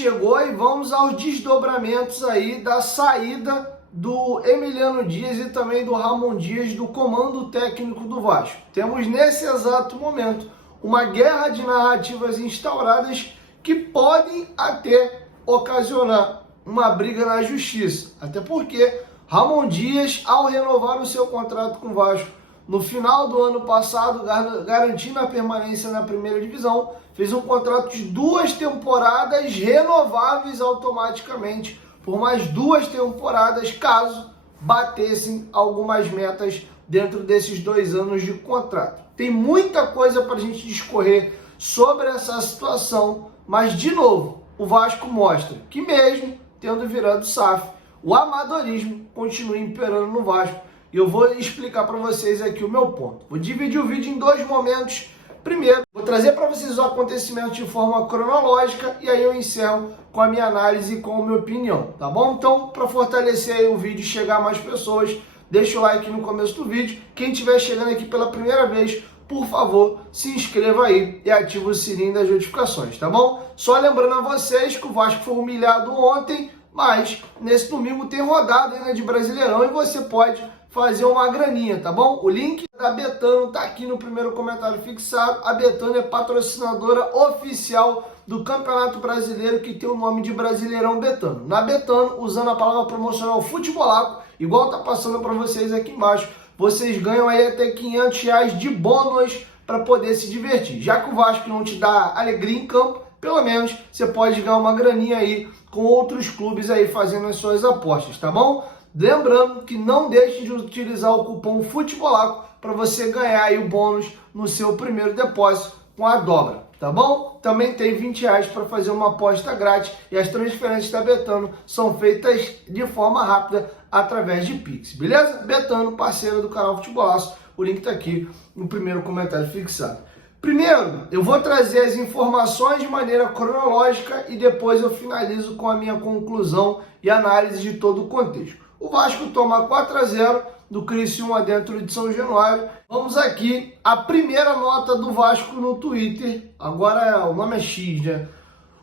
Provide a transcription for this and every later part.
chegou e vamos aos desdobramentos aí da saída do Emiliano Dias e também do Ramon Dias do comando técnico do Vasco. Temos nesse exato momento uma guerra de narrativas instauradas que podem até ocasionar uma briga na justiça. Até porque Ramon Dias, ao renovar o seu contrato com o Vasco no final do ano passado, garantindo a permanência na primeira divisão, fez um contrato de 2 temporadas renováveis automaticamente por mais 2 temporadas, caso batessem algumas metas dentro desses 2 anos de contrato. Tem muita coisa para a gente discorrer sobre essa situação, mas, de novo, o Vasco mostra que mesmo tendo virado SAF, o amadorismo continua imperando no Vasco. E eu vou explicar para vocês aqui o meu ponto. Vou dividir o vídeo em 2 momentos. Primeiro, vou trazer para vocês o acontecimento de forma cronológica e aí eu encerro com a minha análise e com a minha opinião, tá bom? Então, para fortalecer o vídeo e chegar a mais pessoas, deixa o like no começo do vídeo. Quem estiver chegando aqui pela primeira vez, por favor, se inscreva aí e ative o sininho das notificações, tá bom? Só lembrando a vocês que o Vasco foi humilhado ontem, mas nesse domingo tem rodada ainda de Brasileirão e você pode fazer uma graninha, tá bom? O link da Betano tá aqui no primeiro comentário fixado. A Betano é patrocinadora oficial do Campeonato Brasileiro, que tem o nome de Brasileirão Betano. Na Betano, usando a palavra promocional futebolaco, igual tá passando para vocês aqui embaixo, vocês ganham aí até R$500 de bônus para poder se divertir. Já que o Vasco não te dá alegria em campo, pelo menos você pode ganhar uma graninha aí com outros clubes aí fazendo as suas apostas, tá bom? Lembrando que não deixe de utilizar o cupom FUTEBOLACO para você ganhar aí o bônus no seu primeiro depósito com a dobra, tá bom? Também tem R$20 para fazer uma aposta grátis e as transferências da Betano são feitas de forma rápida através de Pix, beleza? Betano, parceira do canal Futebolaço, o link está aqui no primeiro comentário fixado. Primeiro, eu vou trazer as informações de maneira cronológica e depois eu finalizo com a minha conclusão e análise de todo o contexto. O Vasco toma 4-0 do Criciúma dentro de São Januário. Vamos aqui, a primeira nota do Vasco no Twitter, agora o nome é X, né?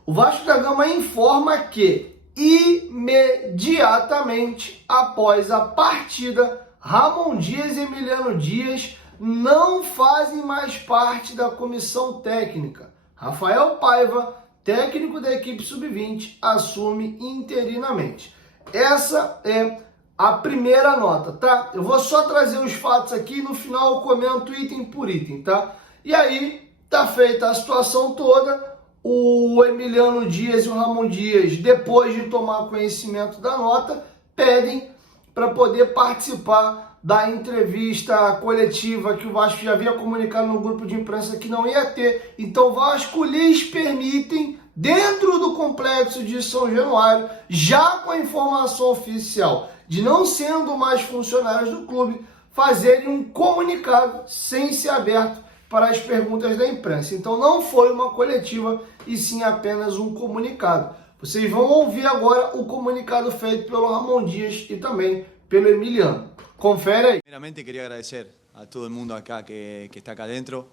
O Vasco da Gama informa que imediatamente após a partida, Ramon Dias e Emiliano Dias não fazem mais parte da comissão técnica. Rafael Paiva, técnico da equipe sub-20, assume interinamente. Essa é a primeira nota, tá? Eu vou só trazer os fatos aqui e no final eu comento item por item, tá? E aí, tá feita a situação toda, o Emiliano Dias e o Ramon Dias, depois de tomar conhecimento da nota, pedem para poder participar da entrevista coletiva que o Vasco já havia comunicado no grupo de imprensa que não ia ter. Então, o Vasco lhes permitem, dentro do complexo de São Januário, já com a informação oficial de não sendo mais funcionários do clube, fazerem um comunicado sem ser aberto para as perguntas da imprensa. Então não foi uma coletiva e sim apenas um comunicado. Vocês vão ouvir agora o comunicado feito pelo Ramon Dias e também pelo Emiliano. Confere aí. Primeramente quería agradecer a todo el mundo acá que está acá adentro,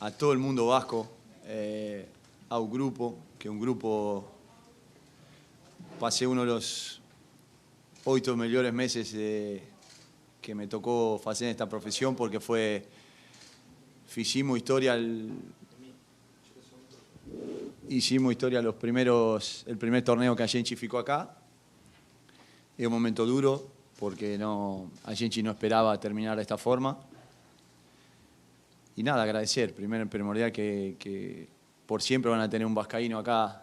a todo el mundo vasco, a un grupo, pasé uno de los 8 mejores meses que me tocó hacer esta profesión porque hicimos historia el primer torneo que a Genchi ficó acá. Es un momento duro porque a Genchi no esperaba terminar de esta forma. Y nada, agradecer, primero en primordial que por siempre van a tener un vascaíno acá,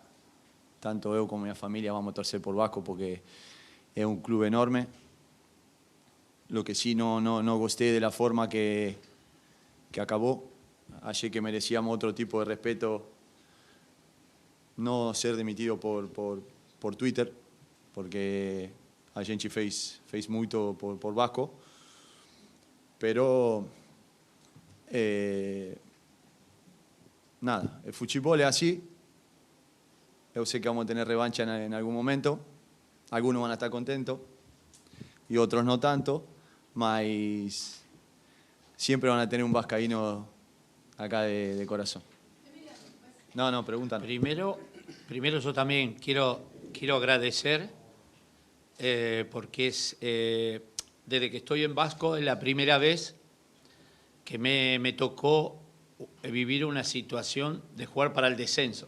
tanto yo como mi familia vamos a torcer por Vasco porque es un club enorme. Lo que sí no gusté de la forma que acabó. Ayer que merecíamos otro tipo de respeto, no ser dimitido por Twitter, porque a gente fez muito por Vasco. Pero nada, el fútbol es así. Yo sé que vamos a tener revancha en algún momento. Algunos van a estar contentos y otros no tanto, mas siempre van a tener un vascaíno acá de corazón. No, preguntan. Primero, Primero yo también quiero agradecer porque desde que estoy en Vasco es la primera vez que me tocó vivir una situación de jugar para el descenso.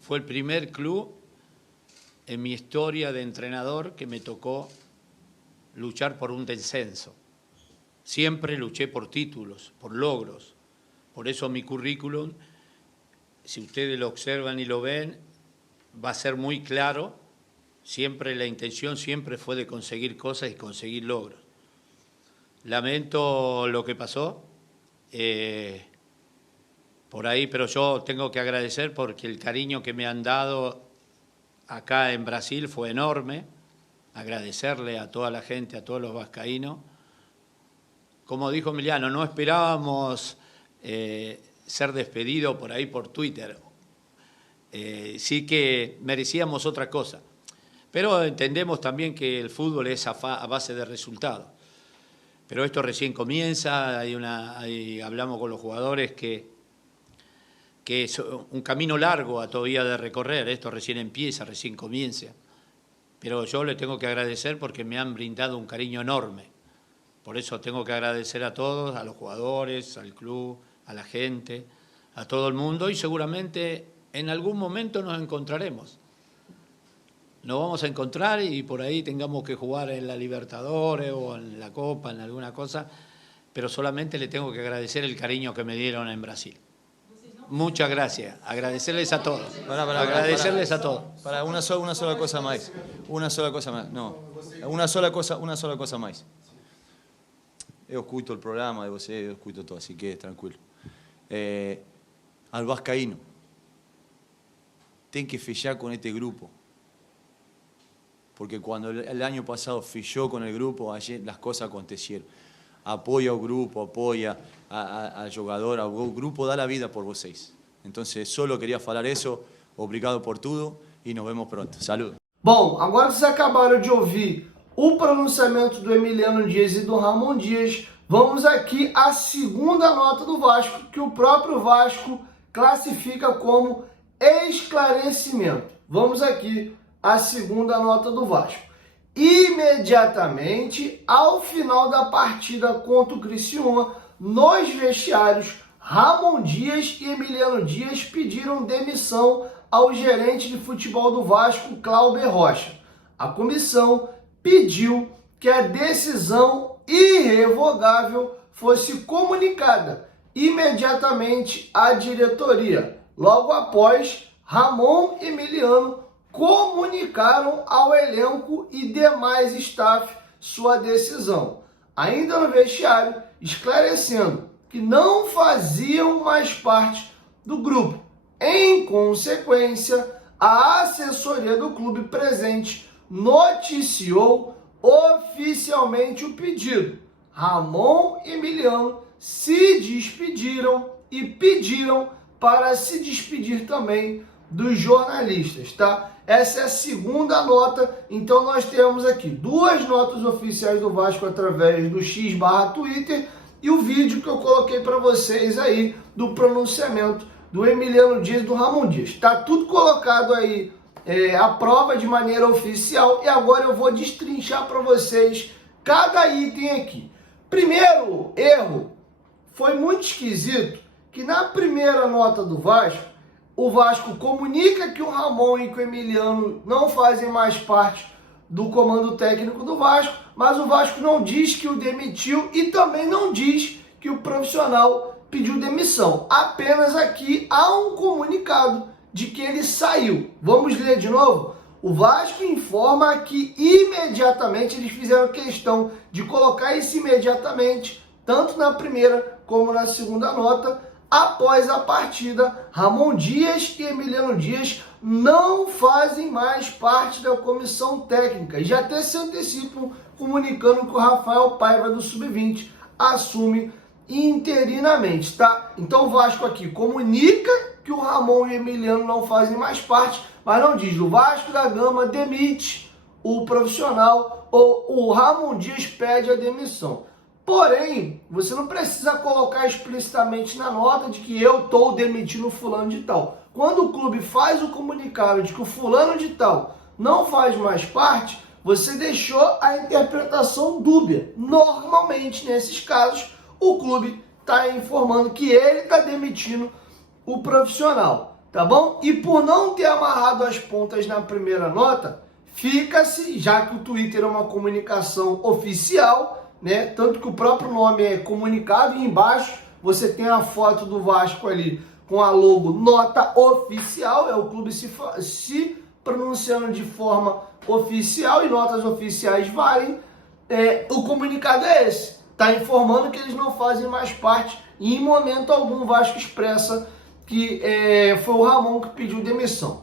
Fue el primer club en mi historia de entrenador que me tocó luchar por un descenso. Siempre luché por títulos, por logros. Por eso mi currículum, si ustedes lo observan y lo ven, va a ser muy claro. Siempre la intención siempre fue de conseguir cosas y conseguir logros. Lamento lo que pasó por ahí, pero yo tengo que agradecer porque el cariño que me han dado acá en Brasil fue enorme. Agradecerle a toda la gente, a todos los vascaínos. Como dijo Emiliano, no esperábamos ser despedidos por ahí por Twitter. Sí que merecíamos otra cosa. Pero entendemos también que el fútbol es a base de resultados. Pero esto recién comienza, hablamos con los jugadores que es un camino largo todavía de recorrer. Esto recién empieza, recién comienza. Pero yo les tengo que agradecer porque me han brindado un cariño enorme. Por eso tengo que agradecer a todos, a los jugadores, al club, a la gente, a todo el mundo, y seguramente en algún momento nos encontraremos. Nos vamos a encontrar y por ahí tengamos que jugar en la Libertadores o en la Copa, en alguna cosa, pero solamente le tengo que agradecer el cariño que me dieron en Brasil. Muchas gracias. Agradecerles a todos. Agradecerles a todos. Para una sola cosa más. Una sola cosa más. No. Una sola cosa mais. Eu escuto o programa de você, eu escuto todo, así que tranquilo. Al vascaíno, tem que fechar con este grupo. Porque cuando el año pasado fechó con el grupo, ayer las cosas acontecieron. Apoia al grupo, apoia al jogador, al grupo dá a vida por vocês. Entonces, solo queria falar isso. Obrigado por tudo e nos vemos pronto. Saludos. Bom, agora vocês acabaram de ouvir o pronunciamento do Emiliano Dias e do Ramon Dias. Vamos aqui à segunda nota do Vasco, que o próprio Vasco classifica como esclarecimento. Vamos aqui à segunda nota do Vasco. Imediatamente, ao final da partida contra o Criciúma, nos vestiários, Ramon Dias e Emiliano Dias pediram demissão ao gerente de futebol do Vasco, Cláudio Rocha. A comissão pediu que a decisão irrevogável fosse comunicada imediatamente à diretoria. Logo após, Ramon e Emiliano comunicaram ao elenco e demais staff sua decisão, ainda no vestiário, esclarecendo que não faziam mais parte do grupo. Em consequência, a assessoria do clube presente noticiou oficialmente o pedido. Ramon e Emiliano se despediram e pediram para se despedir também dos jornalistas, tá? Essa é a segunda nota, então nós temos aqui duas notas oficiais do Vasco através do X/Twitter e o vídeo que eu coloquei para vocês aí do pronunciamento do Emiliano Dias e do Ramon Dias. Tá tudo colocado aí a prova de maneira oficial e agora eu vou destrinchar para vocês cada item aqui. Primeiro erro, foi muito esquisito que na primeira nota do Vasco, o Vasco comunica que o Ramon e que o Emiliano não fazem mais parte do comando técnico do Vasco, mas o Vasco não diz que o demitiu e também não diz que o profissional pediu demissão. Apenas aqui há um comunicado de que ele saiu. Vamos ler de novo? O Vasco informa que imediatamente eles fizeram questão de colocar isso imediatamente, tanto na primeira como na segunda nota. Após a partida, Ramon Dias e Emiliano Dias não fazem mais parte da comissão técnica e já até se antecipam comunicando que o Rafael Paiva do Sub-20 assume interinamente, tá? Então o Vasco aqui comunica que o Ramon e o Emiliano não fazem mais parte, mas não diz o Vasco da Gama demite o profissional ou o Ramon Dias pede a demissão. Porém, você não precisa colocar explicitamente na nota de que eu estou demitindo fulano de tal. quando o clube faz o comunicado de que o fulano de tal não faz mais parte, você deixou a interpretação dúbia. Normalmente, nesses casos, o clube está informando que ele está demitindo o profissional, tá bom? E por não ter amarrado as pontas na primeira nota, fica-se, já que o Twitter é uma comunicação oficial, né? Tanto que o próprio nome é comunicado e embaixo você tem a foto do Vasco ali com a logo nota oficial, é o clube se pronunciando de forma oficial e notas oficiais valem. O comunicado é esse, está informando que eles não fazem mais parte e em momento algum o Vasco expressa que foi o Ramon que pediu demissão.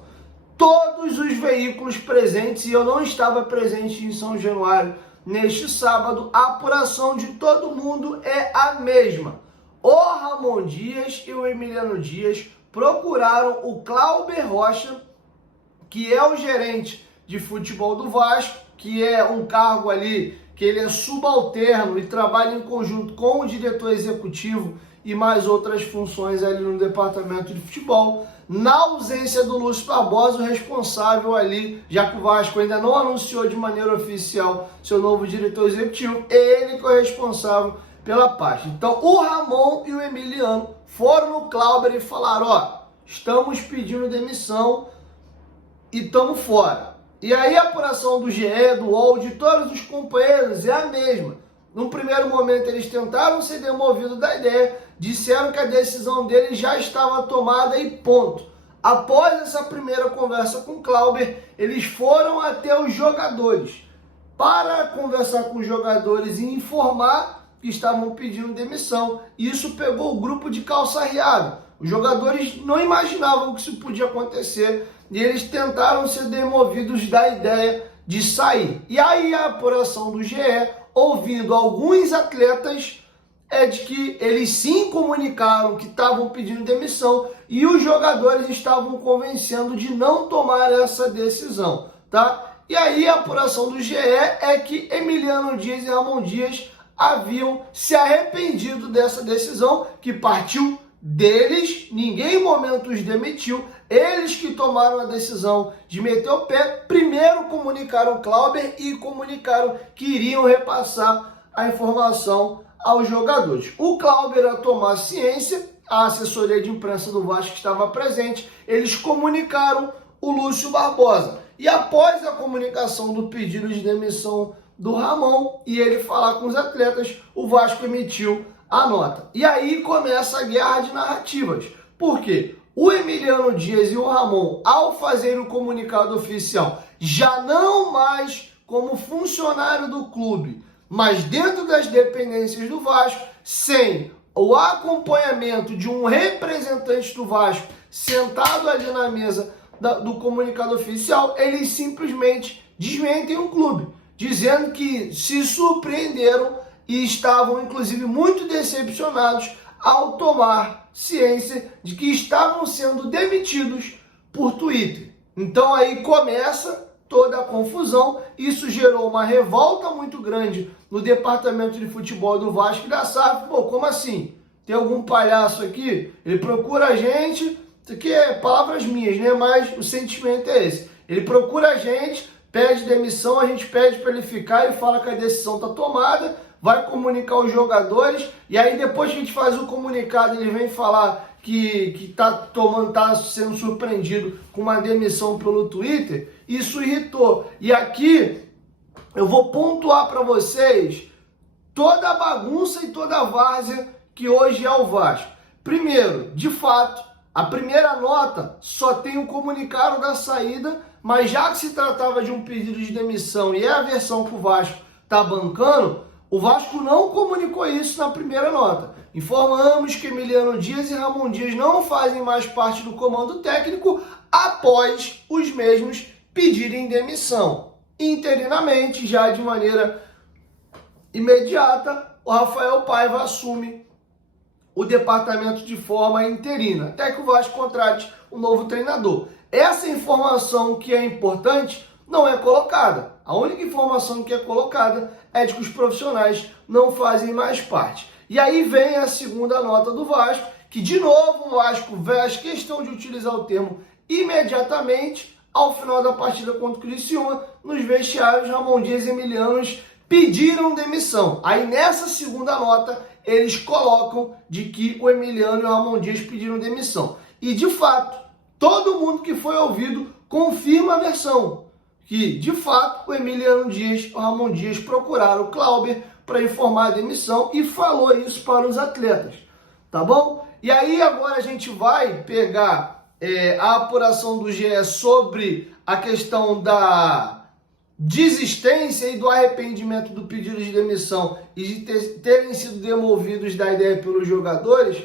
Todos os veículos presentes, e eu não estava presente em São Januário neste sábado, a apuração de todo mundo é a mesma. O Ramon Dias e o Emiliano Dias procuraram o Clauber Rocha, que é o gerente de futebol do Vasco, que é um cargo ali que ele é subalterno e trabalha em conjunto com o diretor executivo e mais outras funções ali no departamento de futebol. Na ausência do Lúcio Barbosa, o responsável ali, já que o Vasco ainda não anunciou de maneira oficial seu novo diretor executivo, ele que é o responsável pela parte. Então, o Ramon e o Emiliano foram no Clauber e falaram, ó, estamos pedindo demissão e estamos fora. E aí a apuração do GE, do UOL, de todos os companheiros é a mesma. Num primeiro momento eles tentaram ser demovidos da ideia, disseram que a decisão deles já estava tomada e ponto. Após essa primeira conversa com o Clauber, eles foram até os jogadores para conversar com os jogadores e informar que estavam pedindo demissão. Isso pegou o grupo de calça riada. Os jogadores não imaginavam que isso podia acontecer e eles tentaram ser demovidos da ideia de sair. E aí a apuração do GE, ouvindo alguns atletas, é de que eles sim comunicaram que estavam pedindo demissão e os jogadores estavam convencendo de não tomar essa decisão, tá? E aí a apuração do GE é que Emiliano Dias e Ramon Dias haviam se arrependido dessa decisão que partiu deles, ninguém em momento os demitiu, eles que tomaram a decisão de meter o pé, primeiro comunicaram o Clauber e comunicaram que iriam repassar a informação aos jogadores. O Clauber, a tomar ciência, a assessoria de imprensa do Vasco estava presente, eles comunicaram o Lúcio Barbosa. E após a comunicação do pedido de demissão do Ramon e ele falar com os atletas, o Vasco emitiu a nota. E aí começa a guerra de narrativas. Por quê? O Emiliano Dias e o Ramon, ao fazerem o comunicado oficial, já não mais como funcionário do clube, mas dentro das dependências do Vasco, sem o acompanhamento de um representante do Vasco sentado ali na mesa do comunicado oficial, eles simplesmente desmentem o clube, dizendo que se surpreenderam e estavam, inclusive, muito decepcionados ao tomar ciência de que estavam sendo demitidos por Twitter. Então aí começa toda a confusão, isso gerou uma revolta muito grande no departamento de futebol do Vasco e da SAF. Pô, como assim? Tem algum palhaço aqui? Ele procura a gente, isso aqui é palavras minhas, né? Mas o sentimento é esse. Ele procura a gente, pede demissão, a gente pede para ele ficar, ele fala que a decisão está tomada, vai comunicar os jogadores, e aí depois que a gente faz o comunicado, ele vem falar que tá sendo surpreendido com uma demissão pelo Twitter. Isso irritou. E aqui eu vou pontuar para vocês toda a bagunça e toda a várzea que hoje é o Vasco. Primeiro, de fato, a primeira nota só tem o comunicado da saída, mas já que se tratava de um pedido de demissão e é a versão que o Vasco está bancando, o Vasco não comunicou isso na primeira nota. Informamos que Emiliano Dias e Ramon Dias não fazem mais parte do comando técnico após os mesmos pedirem demissão. Interinamente, já de maneira imediata, o Rafael Paiva assume o departamento de forma interina, até que o Vasco contrate um novo treinador. Essa informação que é importante não é colocada. A única informação que é colocada é de que os profissionais não fazem mais parte. E aí vem a segunda nota do Vasco, que de novo o Vasco fez questão de utilizar o termo imediatamente ao final da partida contra o Criciúma, nos vestiários, Ramon Dias e Emilianos pediram demissão. Aí nessa segunda nota, eles colocam de que o Emiliano e o Ramon Dias pediram demissão. E de fato, todo mundo que foi ouvido confirma a versão, que de fato o Emiliano Dias e o Ramon Dias procuraram o Clauber para informar a demissão e falou isso para os atletas, tá bom? E aí agora a gente vai pegar a apuração do GE sobre a questão da desistência e do arrependimento do pedido de demissão e de terem sido demovidos da ideia pelos jogadores.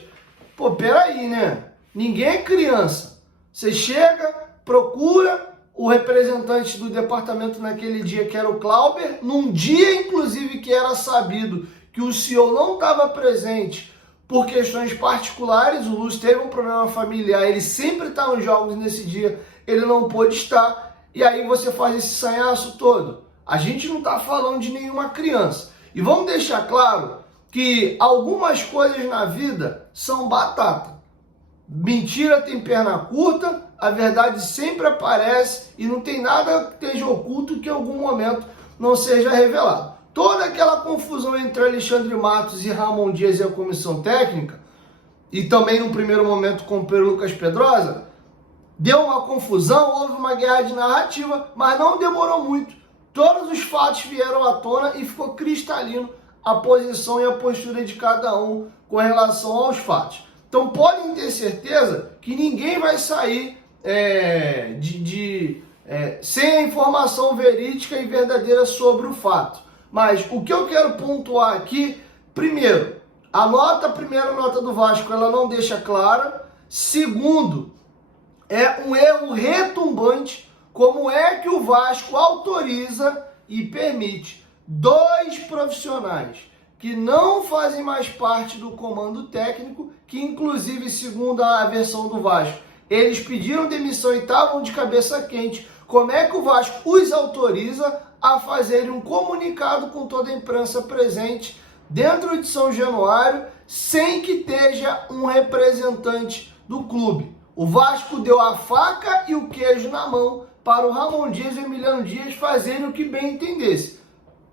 Pô, peraí, né? Ninguém é criança. Você chega, procura o representante do departamento naquele dia, que era o Clauber, num dia, inclusive, que era sabido que o CEO não estava presente por questões particulares. O Lúcio teve um problema familiar, ele sempre está nos jogos nesse dia, ele não pôde estar, e aí você faz esse sanhaço todo. A gente não está falando de nenhuma criança. E vamos deixar claro que algumas coisas na vida são batata. Mentira tem perna curta, a verdade sempre aparece e não tem nada que esteja oculto que em algum momento não seja revelado. Toda aquela confusão entre Alexandre Matos e Ramon Dias e a comissão técnica, e também no primeiro momento com o Pedro Lucas Pedrosa, deu uma confusão, houve uma guerra de narrativa, mas não demorou muito. Todos os fatos vieram à tona e ficou cristalino a posição e a postura de cada um com relação aos fatos. Então podem ter certeza que ninguém vai sair sem a informação verídica e verdadeira sobre o fato. Mas o que eu quero pontuar aqui, primeiro, a primeira nota do Vasco, ela não deixa clara. Segundo, é um erro retumbante como é que o Vasco autoriza e permite dois profissionais que não fazem mais parte do comando técnico, que inclusive, segundo a versão do Vasco, eles pediram demissão e estavam de cabeça quente. Como é que o Vasco os autoriza a fazerem um comunicado com toda a imprensa presente dentro de São Januário, sem que esteja um representante do clube? O Vasco deu a faca e o queijo na mão para o Ramon Dias e o Emiliano Dias fazerem o que bem entendesse.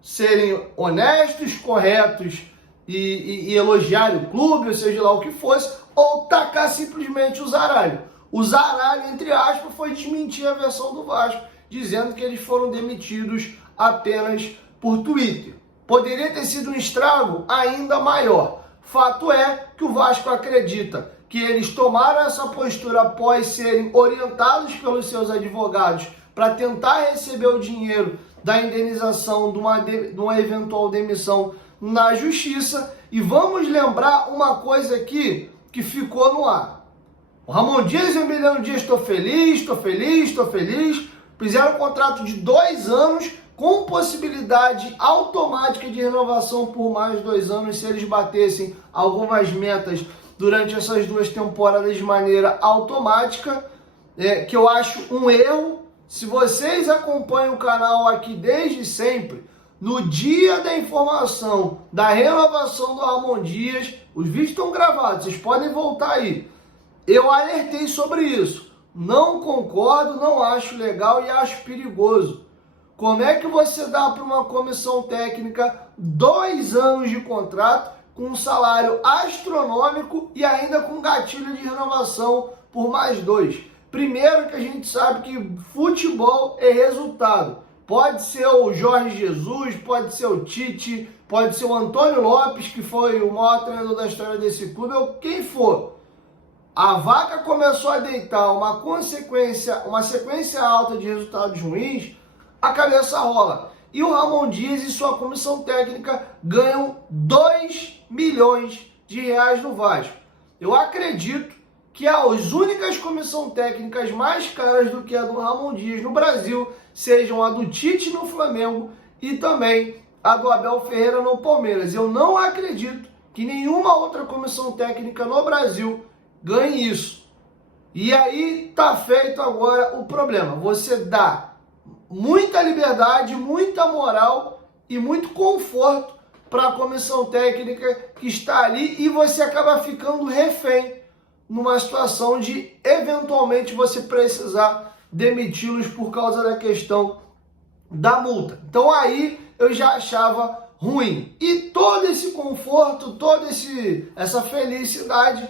Serem honestos, corretos e elogiarem o clube, ou seja lá o que fosse, ou tacar simplesmente o zaralho. O zaralho, entre aspas, foi desmentir a versão do Vasco, dizendo que eles foram demitidos apenas por Twitter. Poderia ter sido um estrago ainda maior. Fato é que o Vasco acredita que eles tomaram essa postura após serem orientados pelos seus advogados para tentar receber o dinheiro da indenização de uma eventual demissão na justiça. E vamos lembrar uma coisa aqui que ficou no ar. O Ramon Dias e o Emiliano Dias, estou feliz, fizeram um contrato de 2 anos com possibilidade automática de renovação por mais 2 anos se eles batessem algumas metas durante essas 2 temporadas de maneira automática, que eu acho um erro. Se vocês acompanham o canal aqui desde sempre, no dia da informação da renovação do Ramon Dias, os vídeos estão gravados, vocês podem voltar aí. Eu alertei sobre isso. Não concordo, não acho legal e acho perigoso. Como é que você dá para uma comissão técnica 2 anos de contrato com um salário astronômico e ainda com gatilho de renovação por mais 2? Primeiro que a gente sabe que futebol é resultado. Pode ser o Jorge Jesus, pode ser o Tite, pode ser o Antônio Lopes, que foi o maior treinador da história desse clube, ou quem for. A vaca começou a deitar uma sequência alta de resultados ruins, a cabeça rola. E o Ramon Dias e sua comissão técnica ganham 2 milhões de reais no Vasco. Eu acredito que as únicas comissões técnicas mais caras do que a do Ramon Dias no Brasil sejam a do Tite no Flamengo e também a do Abel Ferreira no Palmeiras. Eu não acredito que nenhuma outra comissão técnica no Brasil ganhe isso. E aí tá feito agora o problema. Você dá muita liberdade, muita moral e muito conforto para a comissão técnica que está ali e você acaba ficando refém numa situação de eventualmente você precisar demiti-los por causa da questão da multa. Então aí eu já achava ruim. E todo esse conforto, toda essa felicidade,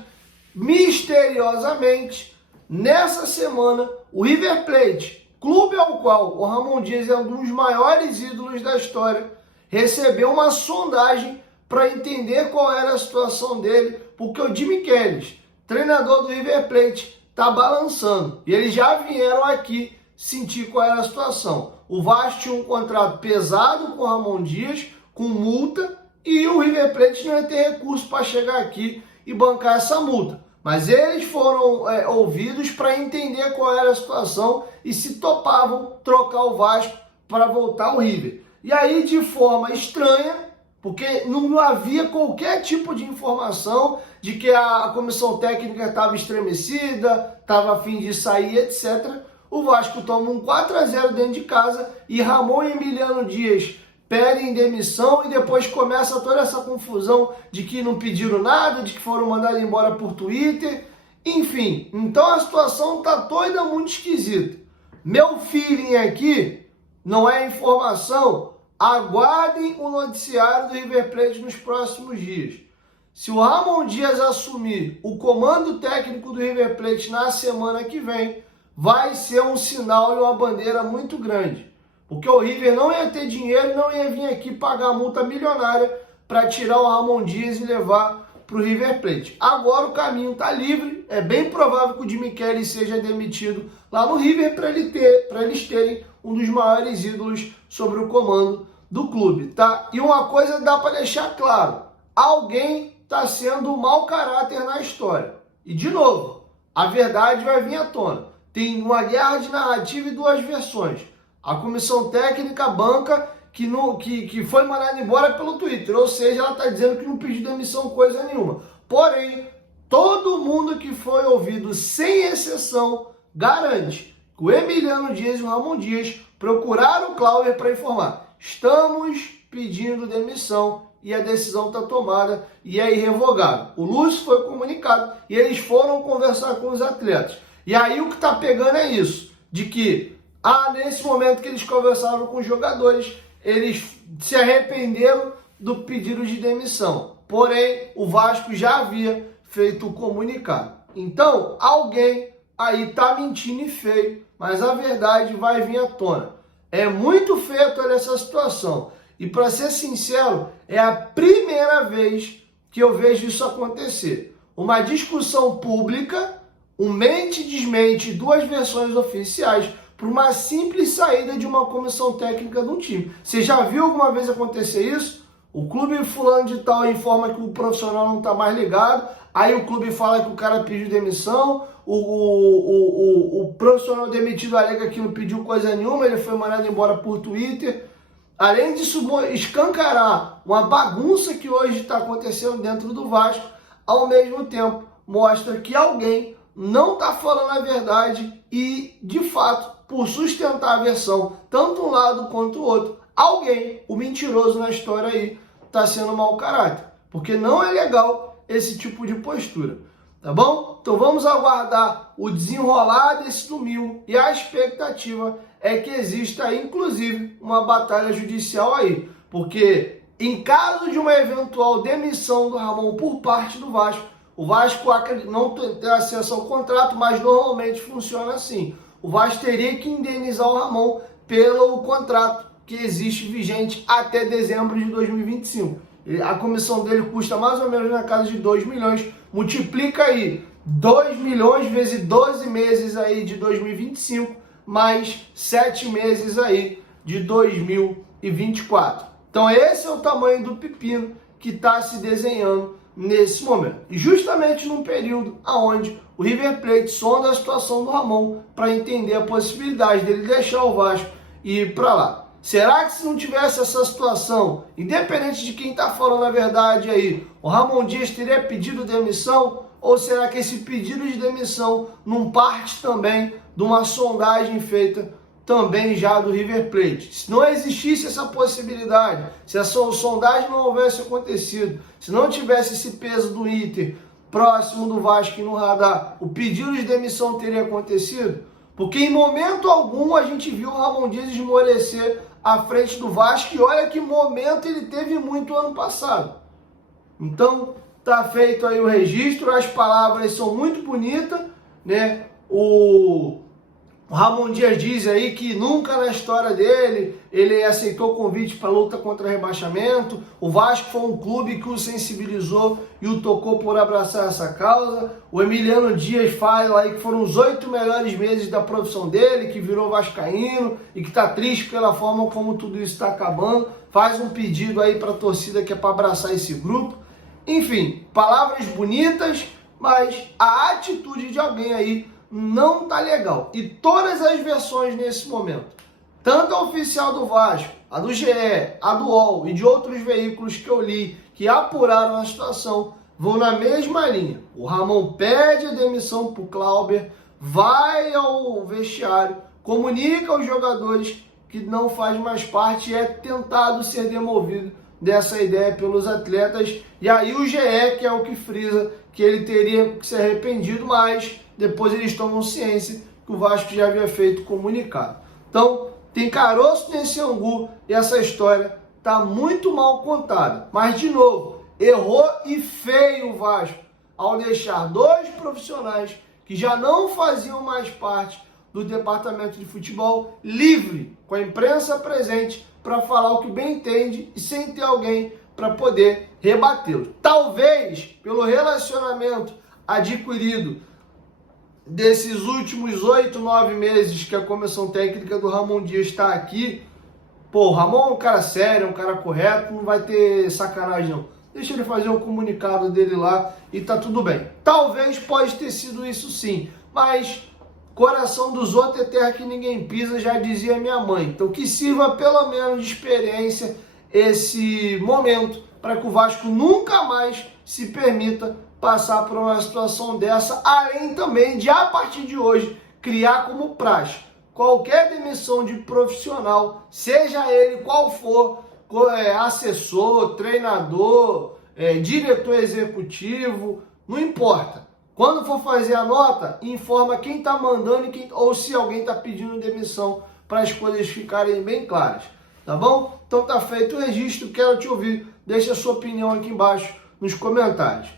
misteriosamente, nessa semana, o River Plate, clube ao qual o Ramon Dias é um dos maiores ídolos da história, recebeu uma sondagem para entender qual era a situação dele, porque o Jimmy Kelly, treinador do River Plate, está balançando. E eles já vieram aqui sentir qual era a situação. O Vasco tinha um contrato pesado com o Ramon Dias, com multa, e o River Plate não ia ter recurso para chegar aqui e bancar essa multa. Mas eles foram ouvidos para entender qual era a situação e se topavam trocar o Vasco para voltar ao River. E aí, de forma estranha, porque não havia qualquer tipo de informação de que a comissão técnica estava estremecida, estava a fim de sair, etc. O Vasco toma um 4-0 dentro de casa e Ramon e Emiliano Dias pedem demissão e depois começa toda essa confusão de que não pediram nada, de que foram mandados embora por Twitter. Enfim, então a situação está toda muito esquisita. Meu feeling aqui não é informação. Aguardem o noticiário do River Plate nos próximos dias. Se o Ramon Dias assumir o comando técnico do River Plate na semana que vem, vai ser um sinal e uma bandeira muito grande. Porque o River não ia ter dinheiro, não ia vir aqui pagar a multa milionária para tirar o Ramon Dias e levar para o River Plate. Agora o caminho está livre, é bem provável que o Jimmy Kelly seja demitido lá no River para eles terem um dos maiores ídolos sobre o comando do clube, tá? E uma coisa dá para deixar claro, alguém está sendo um mau caráter na história. E de novo, a verdade vai vir à tona. Tem uma guerra de narrativa e duas versões. A comissão técnica banca que foi mandada embora pelo Twitter, ou seja, ela está dizendo que não pediu demissão coisa nenhuma. Porém, todo mundo que foi ouvido, sem exceção, garante que o Emiliano Dias e o Ramon Dias procuraram o Clauber para informar. Estamos pedindo demissão e a decisão está tomada e é irrevogável. O Lúcio foi comunicado e eles foram conversar com os atletas. E aí o que está pegando é isso, de que nesse momento que eles conversaram com os jogadores, eles se arrependeram do pedido de demissão. Porém, o Vasco já havia feito o comunicado. Então, alguém aí está mentindo e feio, mas a verdade vai vir à tona. É muito feio toda essa situação. E para ser sincero, é a primeira vez que eu vejo isso acontecer. Uma discussão pública, um mente-desmente, duas versões oficiais, por uma simples saída de uma comissão técnica de um time. Você já viu alguma vez acontecer isso? O clube fulano de tal informa que o profissional não está mais ligado, aí o clube fala que o cara pediu demissão, o profissional demitido alega que não pediu coisa nenhuma, ele foi mandado embora por Twitter. Além disso, escancarar uma bagunça que hoje está acontecendo dentro do Vasco, ao mesmo tempo mostra que alguém não está falando a verdade e, de fato, por sustentar a versão, tanto um lado quanto o outro, alguém, o mentiroso na história aí, está sendo mau caráter. Porque não é legal esse tipo de postura. Tá bom? Então vamos aguardar o desenrolar desse domingo e a expectativa é que exista, inclusive, uma batalha judicial aí. Porque em caso de uma eventual demissão do Ramon por parte do Vasco, o Vasco não tem acesso ao contrato, mas normalmente funciona assim. O Vasco teria que indenizar o Ramon pelo contrato que existe vigente até dezembro de 2025. A comissão dele custa mais ou menos na casa de 2 milhões. Multiplica aí 2 milhões vezes 12 meses aí de 2025, mais 7 meses aí de 2024. Então esse é o tamanho do pepino que está se desenhando nesse momento. E justamente num período onde o River Plate sonda a situação do Ramon para entender a possibilidade dele deixar o Vasco e ir para lá. Será que se não tivesse essa situação, independente de quem está falando a verdade aí, o Ramon Dias teria pedido demissão? Ou será que esse pedido de demissão não parte também de uma sondagem feita também já do River Plate? Se não existisse essa possibilidade, se a sondagem não houvesse acontecido, se não tivesse esse peso do Inter próximo do Vasco e no radar, o pedido de demissão teria acontecido? Porque em momento algum a gente viu o Ramon Dias esmorecer à frente do Vasco, e olha que momento ele teve muito ano passado. Então, tá feito aí o registro, as palavras são muito bonitas, né? O Ramon Dias diz aí que nunca na história dele ele aceitou convite para luta contra rebaixamento. O Vasco foi um clube que o sensibilizou e o tocou por abraçar essa causa. O Emiliano Dias fala aí que foram os 8 melhores meses da profissão dele, que virou vascaíno e que está triste pela forma como tudo isso está acabando. Faz um pedido aí para a torcida que é para abraçar esse grupo. Enfim, palavras bonitas, mas a atitude de alguém aí não tá legal. E todas as versões nesse momento, tanto a oficial do Vasco, a do GE, a do UOL e de outros veículos que eu li que apuraram a situação, vão na mesma linha. O Ramon pede a demissão pro Clauber, vai ao vestiário, comunica aos jogadores que não faz mais parte e é tentado ser demovido dessa ideia pelos atletas. E aí o GE, que é o que frisa que ele teria que se arrependido, mas depois eles tomam ciência que o Vasco já havia feito comunicado. Então, tem caroço nesse angu e essa história está muito mal contada. Mas, de novo, errou e feio o Vasco ao deixar 2 profissionais que já não faziam mais parte do departamento de futebol livre, com a imprensa presente, para falar o que bem entende e sem ter alguém para poder rebatê-lo. Talvez, pelo relacionamento adquirido desses últimos 8, 9 meses que a comissão técnica do Ramon Dias está aqui, pô, o Ramon é um cara sério, é um cara correto, não vai ter sacanagem não. Deixa ele fazer o comunicado dele lá e tá tudo bem. Talvez pode ter sido isso sim, mas coração dos outros é terra que ninguém pisa, já dizia minha mãe. Então que sirva pelo menos de experiência esse momento para que o Vasco nunca mais se permita passar por uma situação dessa, além também de, a partir de hoje, criar como praxe qualquer demissão de profissional, seja ele qual for, assessor, treinador, diretor executivo, não importa. Quando for fazer a nota, informa quem está mandando ou se alguém está pedindo demissão, para as coisas ficarem bem claras, tá bom? Então tá feito o registro, quero te ouvir, deixa a sua opinião aqui embaixo nos comentários.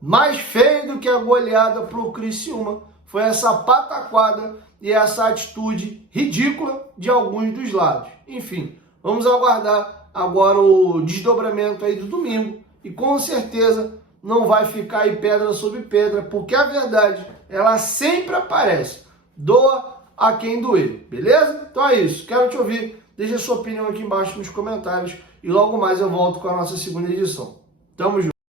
Mais feio do que a goleada para o Criciúma foi essa pataquada e essa atitude ridícula de alguns dos lados. Enfim, vamos aguardar agora o desdobramento aí do domingo e com certeza não vai ficar aí pedra sobre pedra, porque a verdade, ela sempre aparece. Doa a quem doer, beleza? Então é isso, quero te ouvir, deixa a sua opinião aqui embaixo nos comentários e logo mais eu volto com a nossa segunda edição. Tamo junto!